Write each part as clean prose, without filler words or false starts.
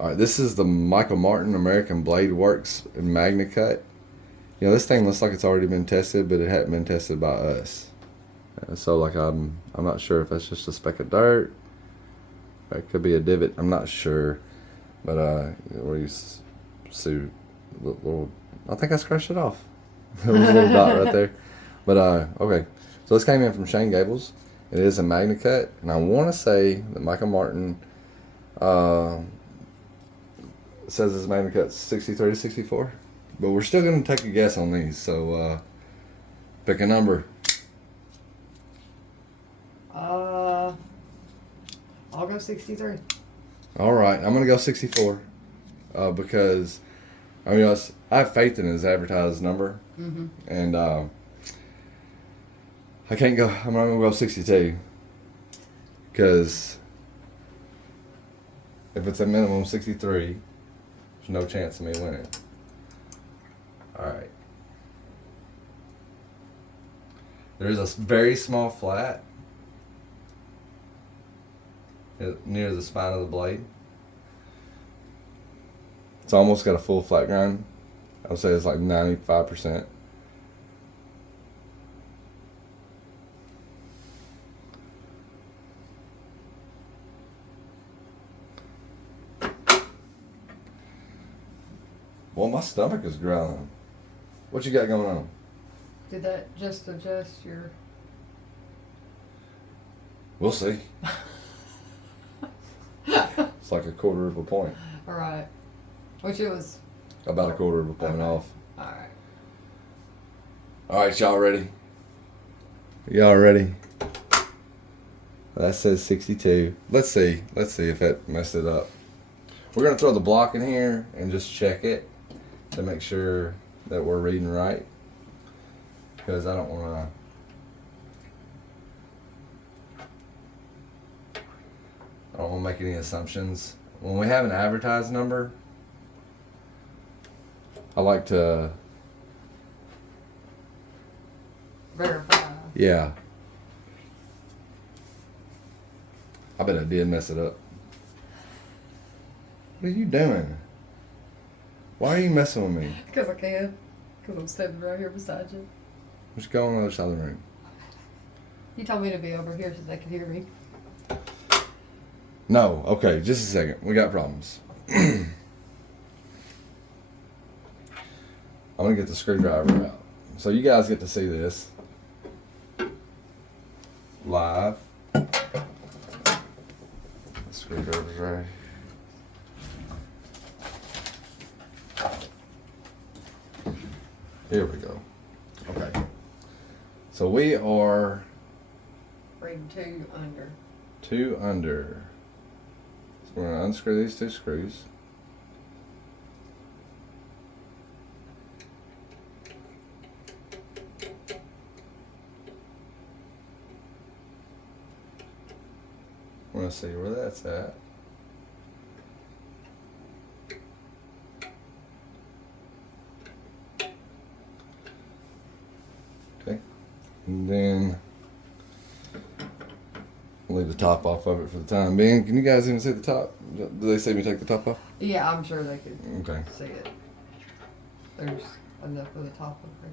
All right, this is the Michael Martin American Bladeworks Magnacut. You know, this thing looks like it's already been tested, but it hadn't been tested by us. So like I'm not sure if that's just a speck of dirt. Or it could be a divot. I'm not sure, but where you see little, I think I scratched it off. There was a little dot right there. But okay, so this came in from Shane Gables. It is a Magnacut, and I want to say that Michael Martin says this Magnacut's 63 to 64, but we're still going to take a guess on these. So pick a number. I'll go 63. All right, I'm going to go 64 because I mean I have faith in his advertised number, and I can't go. I'm going to go 62 because if it's a minimum 63, there's no chance of me winning. All right. There is a very small flat near the spine of the blade. It's almost got a full flat grind. I would say it's like 95%. Well, my stomach is growling. What you got going on? Did that just adjust your... We'll see. It's like a quarter of a point. All right. Which it was... About a quarter of a point off. All right. All right, y'all ready? Y'all ready? That says 62. Let's see if that messed it up. We're gonna throw the block in here and just check it to make sure that we're reading right, because I don't want to make any assumptions. When we have an advertised number, I like to Verify. Yeah. I bet I did mess it up. What are you doing? Why are you messing with me? Because I can. Because I'm standing right here beside you. Let's go on the other side of the room. You told me to be over here so they could hear me. No, okay, just a second. We got problems. I'm gonna get the screwdriver out. So you guys get to see this live. The screwdriver's right. Here we go. Okay. So we are Read 2 under. 2 under. So we're gonna unscrew these 2 screws. We're gonna see where that's at. Okay. And then I'll leave the top off of it for the time being. Can you guys even see the top? Do they see me take the top off? Yeah, I'm sure they could Okay. see it. There's enough of the top up there.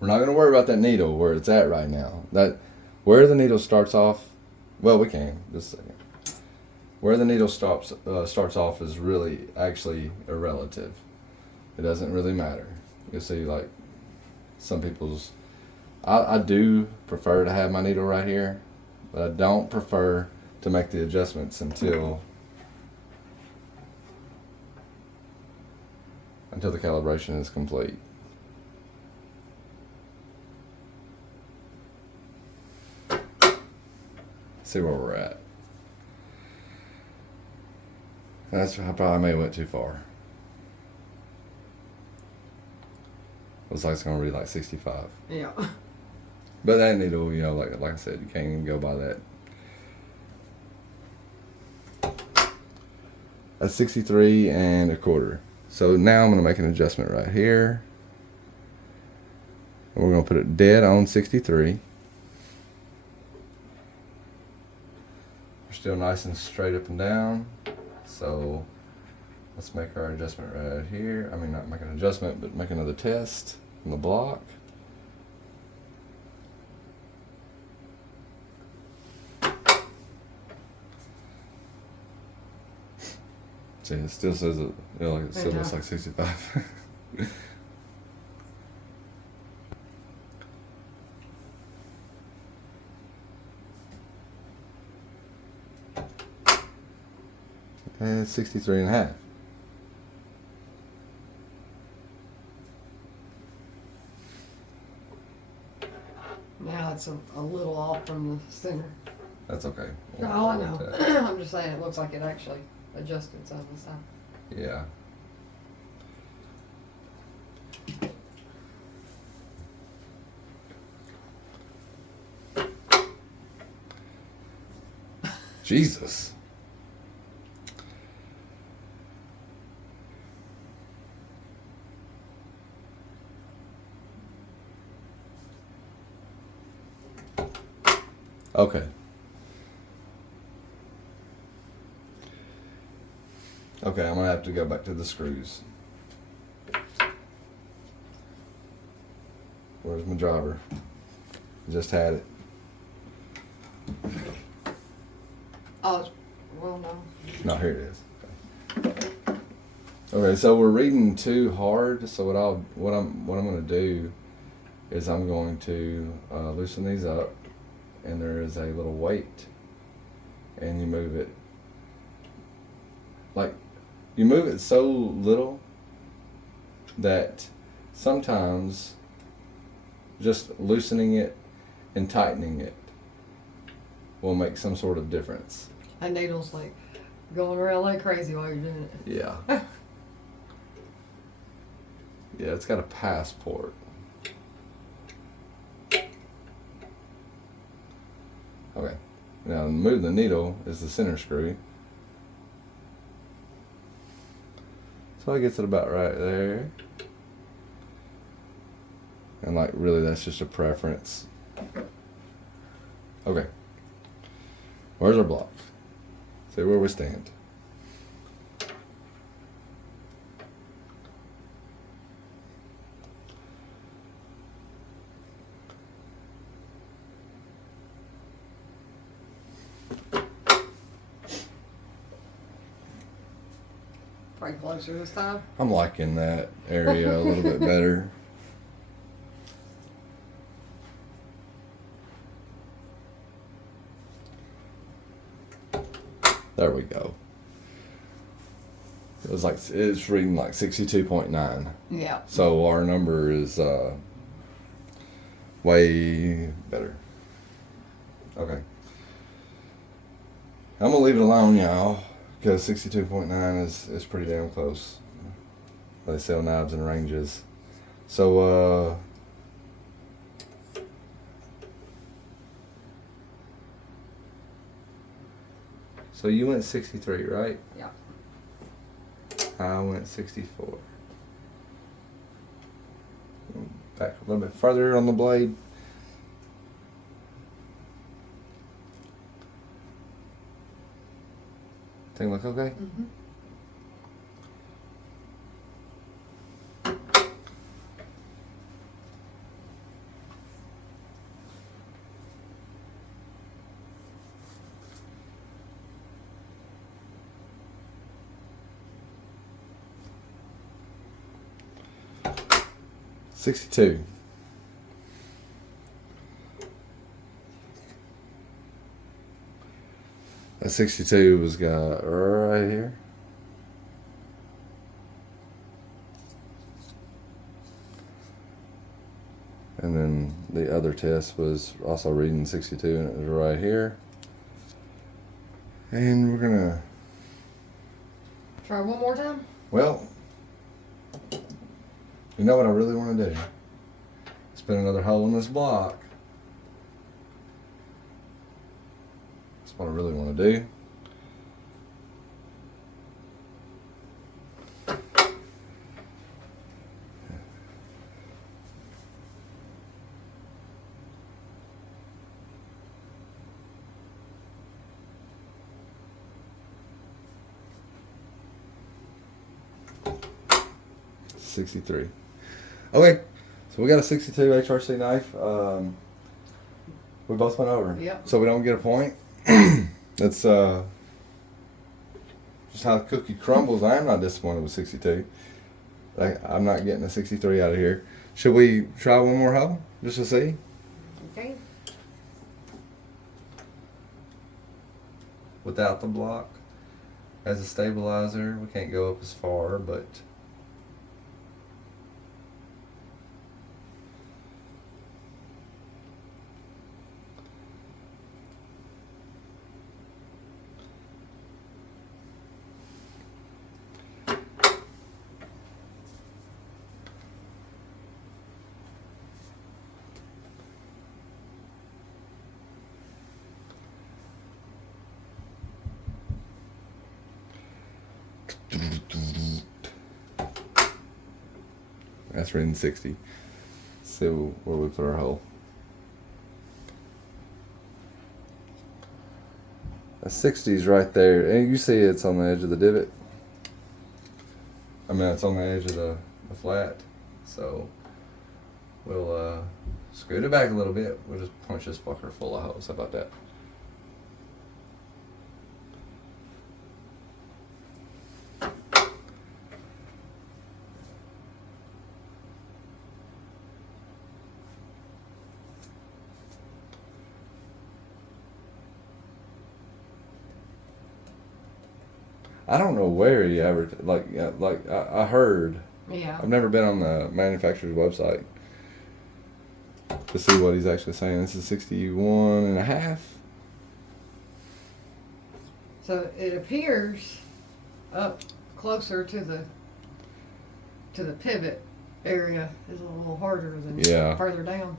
We're not going to worry about that needle where it's at right now. That where the needle starts off. Well, we can just a second. Where the needle starts off is really actually irrelative. It doesn't really matter. You'll see, like some people's. I do prefer to have my needle right here, but I don't prefer to make the adjustments until the calibration is complete. See where we're at. I probably may have went too far. Looks like it's gonna read like 65. Yeah. But that needle, you know, like I said, you can't even go by that. That's 63 1/4. So now I'm gonna make an adjustment right here. And we're gonna put it dead on 63. We're still nice and straight up and down. So let's make our adjustment right here. I mean, not make an adjustment, but make another test on the block. See, it still says it, you know, like it still looks like 65. And 63 and a half. Now it's a little off from the center. That's okay. Oh, I know. I'm just saying, it looks like it actually adjusted some this time. Yeah. Jesus. Okay. Okay, I'm gonna have to go back to the screws. Where's my driver? Just had it. Oh, well, no. No, here it is. Okay, so we're reading too hard. So what I'm gonna do is I'm going to loosen these up, and there is a little weight, and you move it. Like, you move it so little that sometimes just loosening it and tightening it will make some sort of difference. That needle's like going around like crazy while you're doing it. Yeah. Yeah, it's got a passport. Okay. Now, to move the needle is the center screw. So it gets it about right there. And like, really, that's just a preference. Okay. Where's our block? See where we stand. Probably closer this time. I'm liking that area a little bit better. There we go. It's reading like 62.9. Yeah. So our number is way better. Okay. I'm gonna leave it alone, y'all, because 62.9 is pretty damn close. They sell knobs and ranges. So so you went 63, right? Yeah. I went 64. Back a little bit further on the blade. Thing look okay? Mm-hmm. $62. That 62 was got right here. And then the other test was also reading 62, and it was right here. And we're gonna Try one more time? well, you know what I really want to do? Spin another hole in this block. That's what I really want to do. 63. Okay, so we got a 62 HRC knife. We both went over. Yep. So we don't get a point. That's just how the cookie crumbles. I am not disappointed with 62. I'm not getting a 63 out of here. Should we try one more hole just to see? Okay. Without the block as a stabilizer, we can't go up as far, but that's reading 60. Let's see where we put our hole. A 60 is right there, and you see it's on the edge of the divot. I mean, it's on the edge of the flat. So we'll scoot it back a little bit. We'll just punch this fucker full of holes. How about that? I don't know where he ever I heard. Yeah. I've never been on the manufacturer's website to see what he's actually saying. This is 61 and a half. So it appears up closer to the pivot area is a little harder than further down.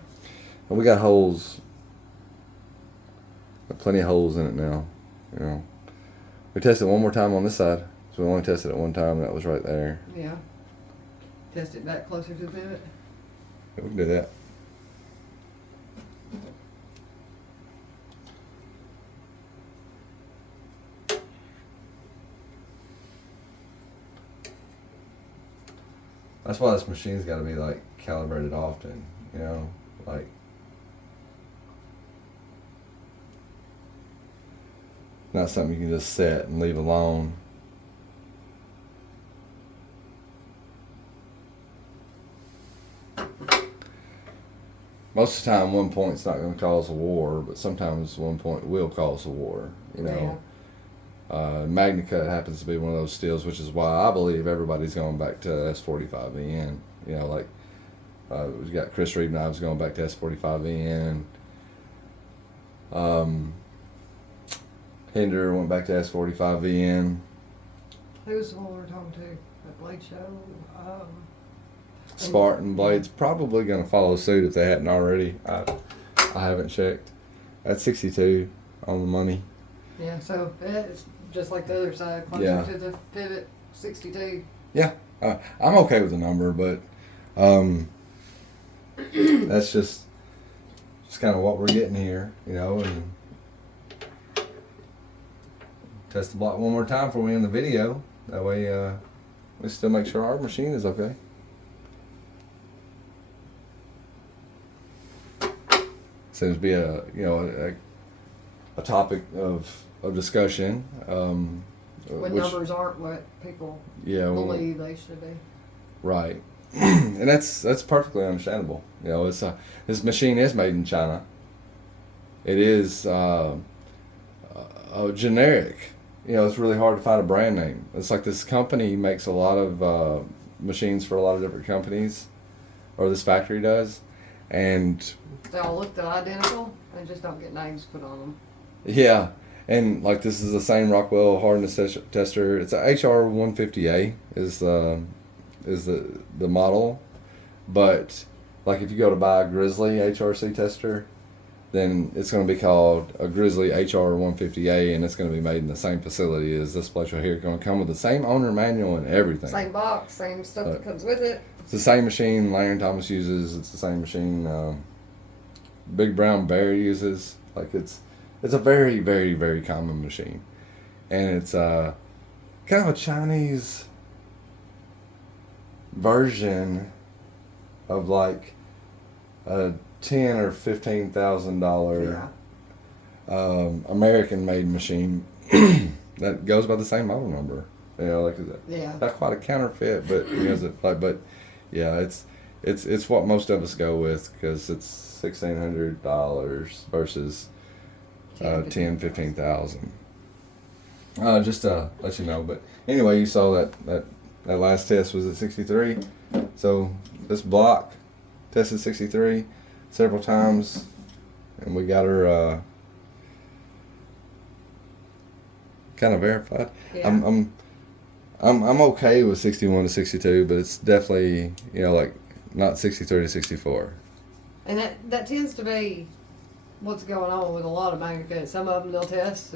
And we got holes. Got plenty of holes in it now. You know. We tested one more time on this side. So we only tested it one time. That was right there. Yeah. Test it back closer to the pivot. Yeah, we can do that. That's why this machine's got to be like calibrated often, you know, like not something you can just set and leave alone. Most of the time, one point's not going to cause a war, but sometimes one point will cause a war, you know. Magnacut happens to be one of those steels, which is why I believe everybody's going back to S45VN. You know, like we got Chris Reeve Knives going back to S45VN. Hinder went back to S45VN. Who's the one we were talking to at Blade Show? Spartan Blades probably going to follow suit if they hadn't already. I haven't checked. That's 62 on the money. Yeah, so it's just like the other side, closer to the pivot, 62. Yeah, I'm okay with the number, but that's just kind of what we're getting here, you know. And test the block one more time before we end the video. That way, we still make sure our machine is okay. Seems to be a topic of discussion. When numbers aren't what people believe they should be. Right. And that's perfectly understandable. You know, this machine is made in China. It is a generic. You know, it's really hard to find a brand name. It's like this company makes a lot of machines for a lot of different companies, or this factory does, and they all look identical and just don't get names put on them. Yeah, and like this is the same Rockwell hardness tester. It's a HR150A is the model, but like if you go to buy a Grizzly HRC tester, then it's going to be called a Grizzly HR150A, and it's going to be made in the same facility as this place right here. It's going to come with the same owner manual and everything. Same box, same stuff that comes with it. It's the same machine Larry Thomas uses. It's the same machine Big Brown Bear uses. Like it's a very, very, very common machine, and it's kind of a Chinese version of like a $10,000 or $15,000 American made machine that goes by the same model number. You know, like not quite a counterfeit, but you know, but yeah, it's what most of us go with because it's $1,600 versus $10,000-15,000. Just to let you know, but anyway, you saw that last test was at 63. So this block tested 63 several times, and we got her kind of verified. Yeah. I'm okay with 61 to 62, but it's definitely, you know, like not 63 to 64. And that tends to be what's going on with a lot of Magnacut. Some of them they'll test.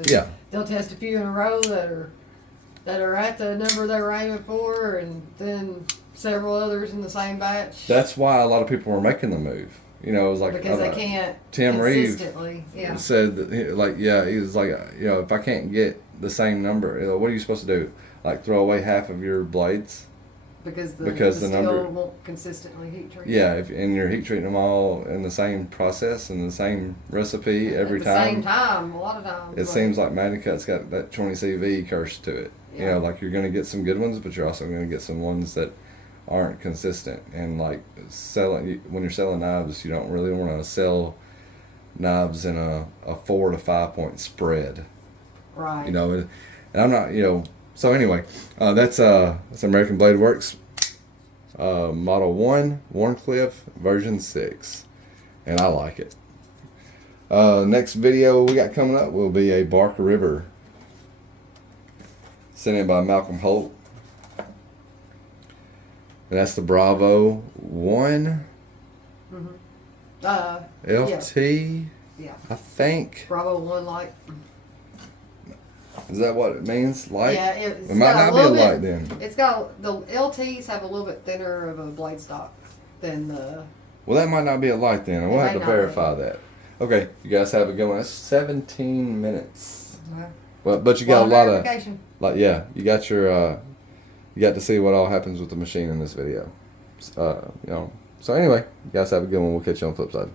They'll test a few in a row that are at the number they were aiming for, and then several others in the same batch. That's why a lot of people were making the move. You know, it was like because they can't Tim Reeve said that he was like, you know, if I can't get the same number, you know, what are you supposed to do? Like throw away half of your blades? Because the number won't consistently heat treat. Yeah, and you're heat treating them all in the same process and the same recipe every time. At the same time, a lot of times. It seems like Magnacut's got that 20 CV curse to it. Yeah. You know, like you're going to get some good ones, but you're also going to get some ones that aren't consistent. And like when you're selling knives, you don't really want to sell knives in a 4 to 5 point spread. Right. You know, and I'm not, you know. So anyway, that's American Blade Works Model 1, Warncliffe, version 6. And I like it. Next video we got coming up will be a Barker River, sent in by Malcolm Holt. And that's the Bravo 1 LT, yeah. I think. Bravo 1 light. Is that what it means? Light? Yeah, it might not be a light then. It's got, the LTs have a little bit thinner of a blade stock than the... Well, that might not be a light then. We'll have to verify that. Okay, you guys have a good one. That's 17 minutes. But you got a lot of... you got your... you got to see what all happens with the machine in this video. You know. So anyway, you guys have a good one. We'll catch you on the flip side.